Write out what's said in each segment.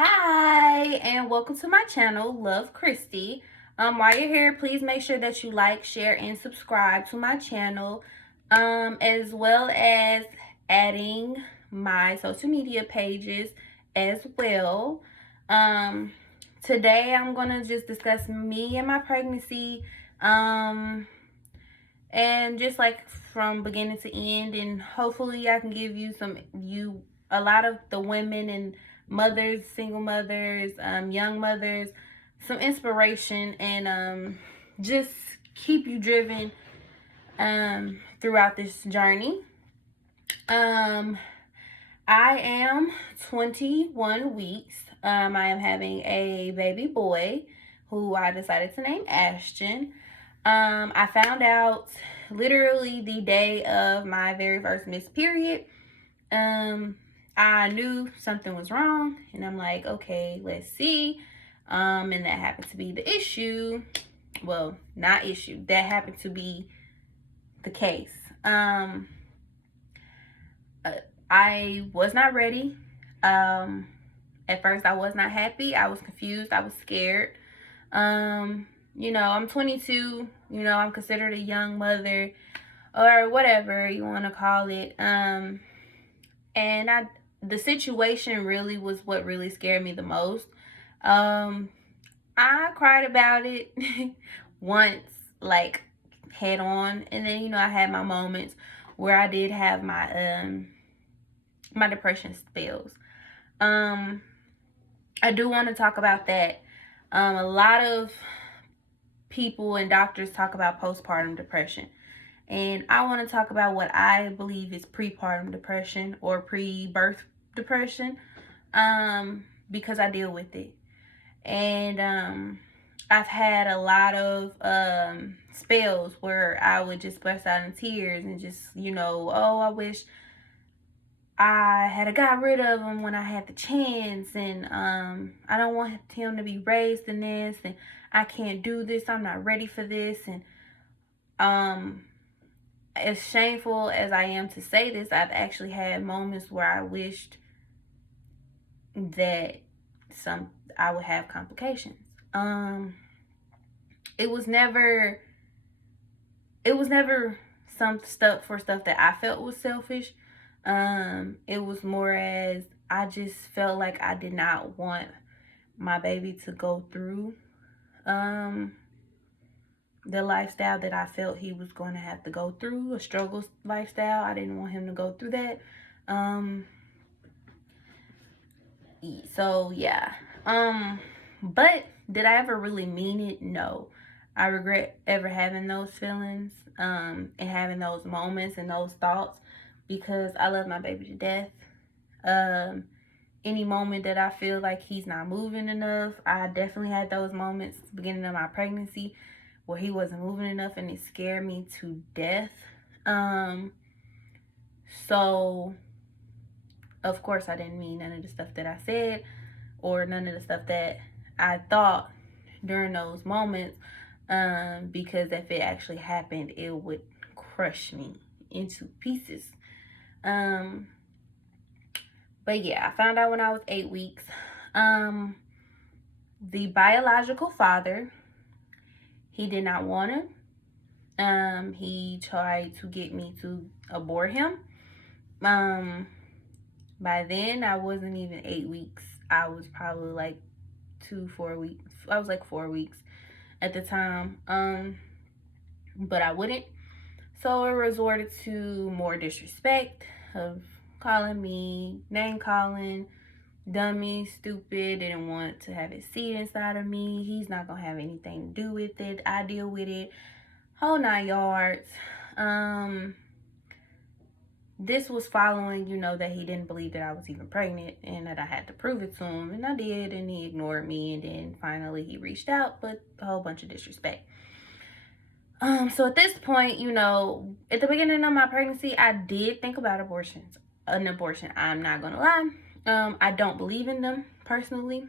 Hi, and welcome to my channel, Love Christy. While you're here, please make sure that you like, share, and subscribe to my channel, as well as adding my social media pages as well. Today I'm gonna just discuss me and my pregnancy, and just like from beginning to end, and hopefully I can give you a lot of the women and mothers, single mothers, young mothers, some inspiration, and just keep you driven throughout this journey. I am 21 weeks. I am having a baby boy who I decided to name Ashton. I found out literally the day of my very first missed period. I knew something was wrong, and I'm like, okay, let's see. And that happened to be the issue. Well, not issue. That happened to be the case. I was not ready. At first, I was not happy. I was confused. I was scared. I'm 22. I'm considered a young mother, or whatever you want to call it. And the situation really was what really scared me the most. I cried about it once, like head on, and then I had my moments where I did have my depression spells. I do want to talk about that. A lot of people and doctors talk about postpartum depression, and I want to talk about what I believe is prepartum depression or pre-birth depression, because I deal with it. And I've had a lot of spells where I would just burst out in tears and just, oh, I wish I had got rid of him when I had the chance, and I don't want him to be raised in this, and I can't do this, I'm not ready for this. And as shameful as I am to say this, I've actually had moments where I wished that I would have complications. It was never some stuff that I felt was selfish. It was more as I just felt like I did not want my baby to go through the lifestyle that I felt he was going to have to go through, a struggle lifestyle. I didn't want him to go through that. So yeah. But did I ever really mean it? No. I regret ever having those feelings, and having those moments and those thoughts, because I love my baby to death. Any moment that I feel like he's not moving enough, I definitely had those moments at the beginning of my pregnancy where he wasn't moving enough, and it scared me to death. So of course I didn't mean none of the stuff that I said, or none of the stuff that I thought during those moments, because if it actually happened, it would crush me into pieces. But yeah, I found out when I was 8 weeks. The biological father, he did not want him. He tried to get me to abort him. By then I wasn't even 8 weeks. I was probably like 4 weeks. I was like 4 weeks at the time. But I wouldn't. So it resorted to more disrespect of calling me, name calling, dummy, stupid, didn't want to have his seed inside of me. He's not gonna have anything to do with it. I deal with it. Whole 9 yards. This was following, that he didn't believe that I was even pregnant, and that I had to prove it to him. And I did, and he ignored me, and then finally he reached out, but a whole bunch of disrespect. So at this point, at the beginning of my pregnancy, I did think about an abortion. I'm not gonna lie. I don't believe in them personally.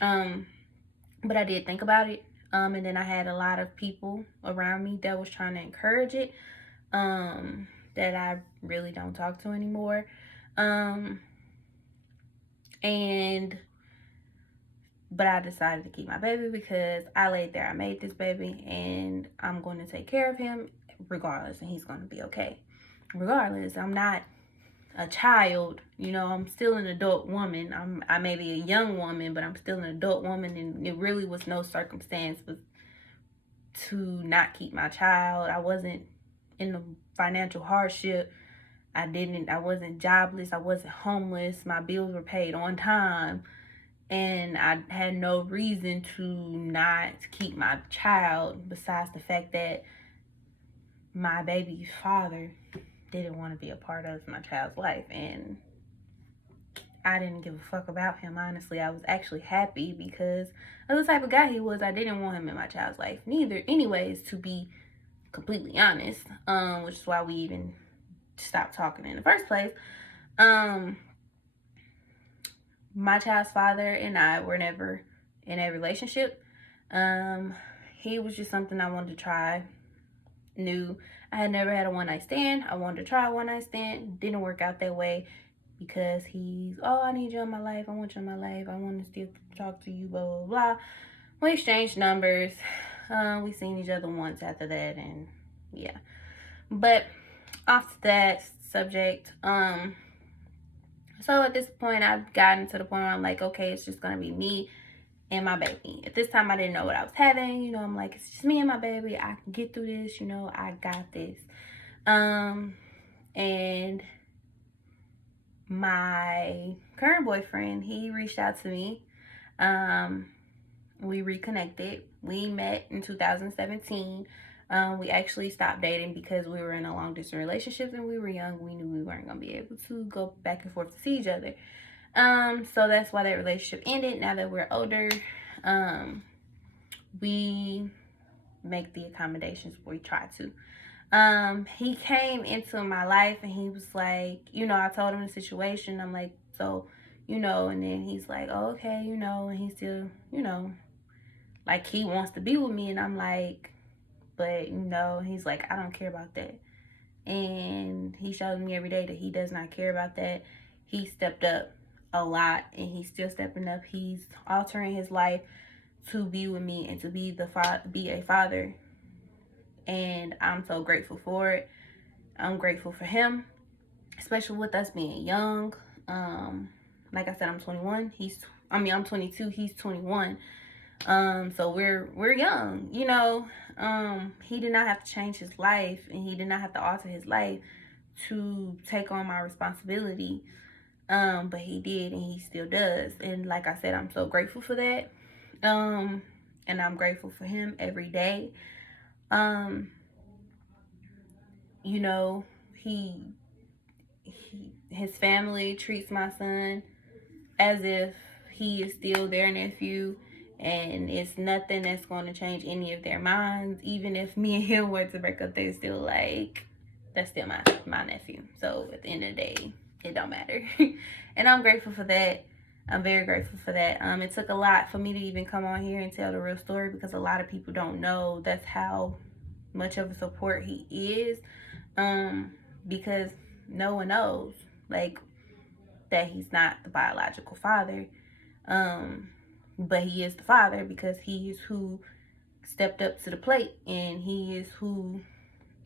But I did think about it. And then I had a lot of people around me that was trying to encourage it, that I really don't talk to anymore. And But I decided to keep my baby because I laid there, I made this baby, and I'm going to take care of him regardless, and he's going to be okay. Regardless, I'm not a child, you know, I'm still an adult woman. I may be a young woman, but I'm still an adult woman, and it really was no circumstance to not keep my child. I wasn't in the financial hardship. I wasn't jobless. I wasn't homeless. My bills were paid on time. And I had no reason to not keep my child, besides the fact that my baby's father didn't want to be a part of my child's life. And I didn't give a fuck about him, honestly. I was actually happy because of the type of guy he was. I didn't want him in my child's life neither, anyways, to be completely honest, which is why we even stopped talking in the first place. My child's father and I were never in a relationship. He was just something I wanted to try new. I had never had a one-night stand. I wanted to try a one-night stand. Didn't work out that way because I need you in my life. I want you in my life. I want to still talk to you, blah, blah, blah. We exchanged numbers. We seen each other once after that, and yeah. But off that subject, so at this point, I've gotten to the point where I'm like, okay, it's just going to be me and my baby. At this time, I didn't know what I was having. You know, I'm like, it's just me and my baby. I can get through this. You know, I got this. And my current boyfriend, he reached out to me. We reconnected. We met in 2017. We actually stopped dating because we were in a long distance relationship and we were young. We knew we weren't going to be able to go back and forth to see each other. So that's why that relationship ended. Now that we're older, we make the accommodations. We try to. He came into my life and he was like, you know, I told him the situation. I'm like, so, you know, and then he's like, oh, okay, you know, and he's still, you know, like he wants to be with me. And I'm like, but, you know, he's like, I don't care about that. And he shows me every day that he does not care about that. He stepped up a lot and he's still stepping up. He's altering his life to be with me and to be a father. And I'm so grateful for it. I'm grateful for him, especially with us being young. Like I said, I'm 21. I'm 22. He's 21. So we're young, you know. He did not have to change his life and he did not have to alter his life to take on my responsibility. But he did and he still does. And like I said, I'm so grateful for that. And I'm grateful for him every day. You know, his family treats my son as if he is still their nephew, and it's nothing that's going to change any of their minds. Even if me and him were to break up, they're still like, that's still my nephew. So at the end of the day, it don't matter. And I'm grateful for that. I'm very grateful for that. It took a lot for me to even come on here and tell the real story because a lot of people don't know that's how much of a support he is. Because no one knows, like, that he's not the biological father. But he is the father because he is who stepped up to the plate and he is who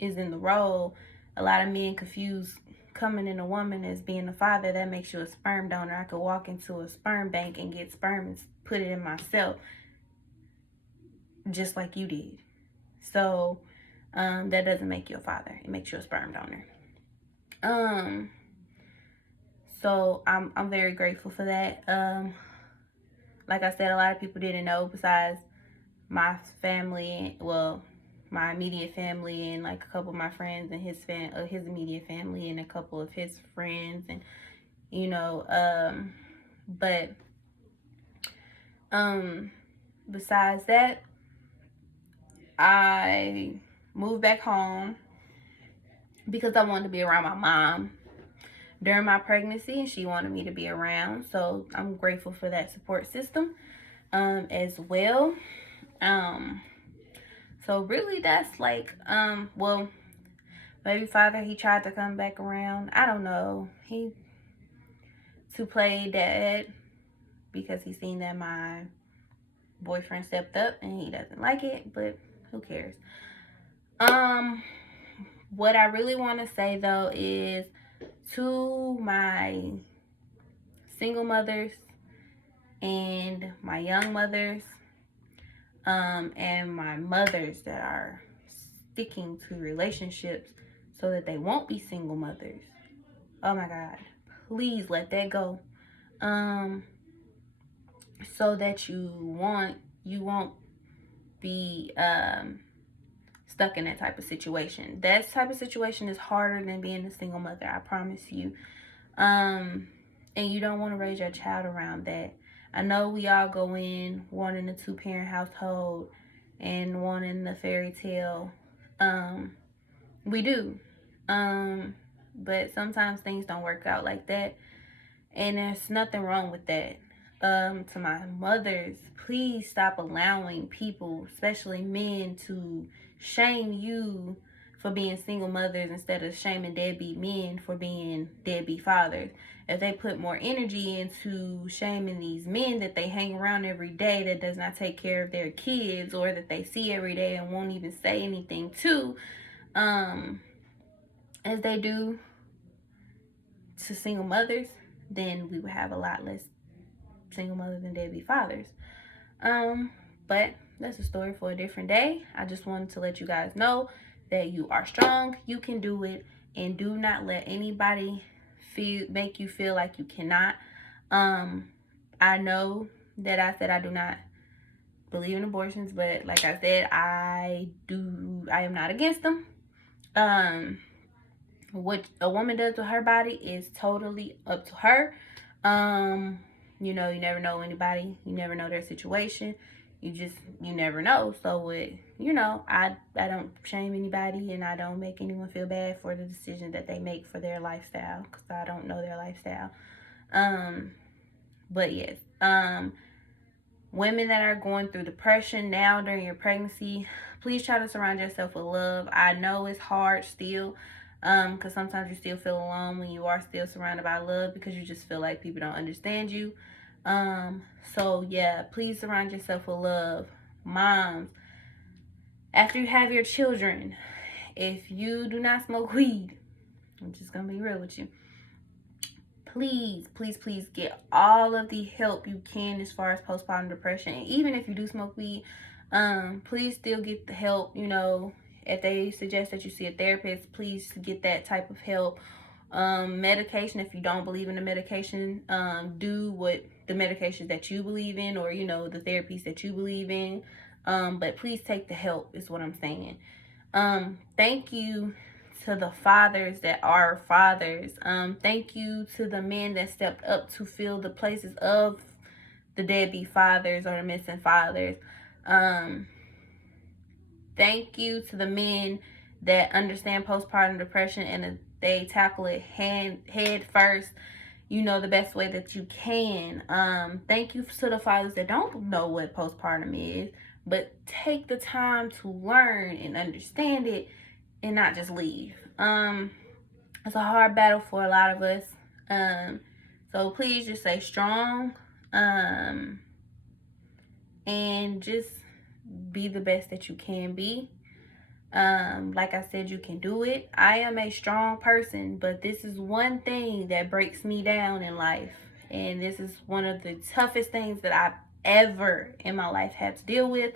is in the role. A lot of men confuse coming in a woman as being the father. That makes you a sperm donor. I could walk into a sperm bank and get sperm and put it in myself just like you did. So that doesn't make you a father. It makes you a sperm donor. So I'm very grateful for that. Like I said, a lot of people didn't know besides my family, well, my immediate family and like a couple of my friends and his immediate family and a couple of his friends, and you know, besides that, I moved back home because I wanted to be around my mom during my pregnancy and she wanted me to be around. So I'm grateful for that support system as well. So really that's like, well, baby father, he tried to come back around. I don't know. To play dad because he seen that my boyfriend stepped up and he doesn't like it, but who cares? What I really want to say though is to my single mothers and my young mothers, and my mothers that are sticking to relationships so that they won't be single mothers. Oh my God, please let that go. So that you won't be stuck in that type of situation. That type of situation is harder than being a single mother, I promise you. And you don't want to raise your child around that. I know we all go in wanting a 2-parent household and wanting the fairy tale. We do. But sometimes things don't work out like that. And there's nothing wrong with that. To my mothers, please stop allowing people, especially men, to shame you for being single mothers instead of shaming deadbeat men for being deadbeat fathers. If they put more energy into shaming these men that they hang around every day that does not take care of their kids, or that they see every day and won't even say anything to, as they do to single mothers, then we would have a lot less single mothers and deadbeat fathers. But that's a story for a different day. I just wanted to let you guys know that you are strong, you can do it, and do not let anybody make you feel like you cannot. I know that I said I do not believe in abortions, but like I said, I am not against them. What a woman does with her body is totally up to her. You know, you never know anybody, you never know their situation, you never know. So I don't shame anybody, and I don't make anyone feel bad for the decision that they make for their lifestyle, because I don't know their lifestyle. But yes, women that are going through depression now during your pregnancy, please try to surround yourself with love. I know it's hard still, because sometimes you still feel alone when you are still surrounded by love, because you just feel like people don't understand you. So yeah, please surround yourself with love. Moms, after you have your children, if you do not smoke weed, I'm just gonna be real with you, please get all of the help you can as far as postpartum depression. And even if you do smoke weed, please still get the help. If they suggest that you see a therapist, please get that type of help. Medication, if you don't believe in the medication, do what the medications that you believe in, or the therapies that you believe in, but please take the help is what I'm saying. Thank you to the fathers that are fathers. Thank you to the men that stepped up to fill the places of the deadbeat fathers or the missing fathers. Thank you to the men that understand postpartum depression and they tackle it head first, the best way that you can. Thank you to the fathers that don't know what postpartum is, but take the time to learn and understand it and not just leave. It's a hard battle for a lot of us. So please just stay strong. And just be the best that you can be. Like I said, you can do it. I am a strong person, but this is one thing that breaks me down in life. And this is one of the toughest things that I've ever in my life had to deal with.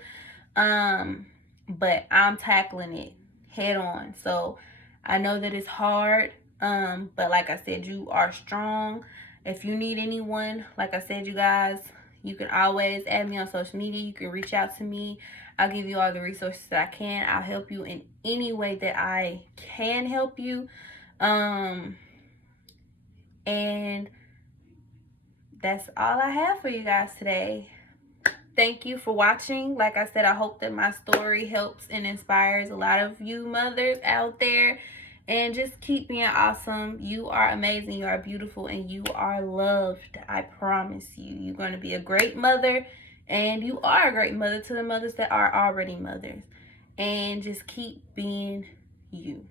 But I'm tackling it head on. So I know that it's hard. But like I said, you are strong. If you need anyone, like I said, you guys, you can always add me on social media. You can reach out to me. I'll give you all the resources that I can. I'll help you in any way that I can help you. And that's all I have for you guys today. Thank you for watching. Like I said, I hope that my story helps and inspires a lot of you mothers out there. And just keep being awesome. You are amazing. You are beautiful. And you are loved. I promise you. You're going to be a great mother. And you are a great mother to the mothers that are already mothers. And just keep being you.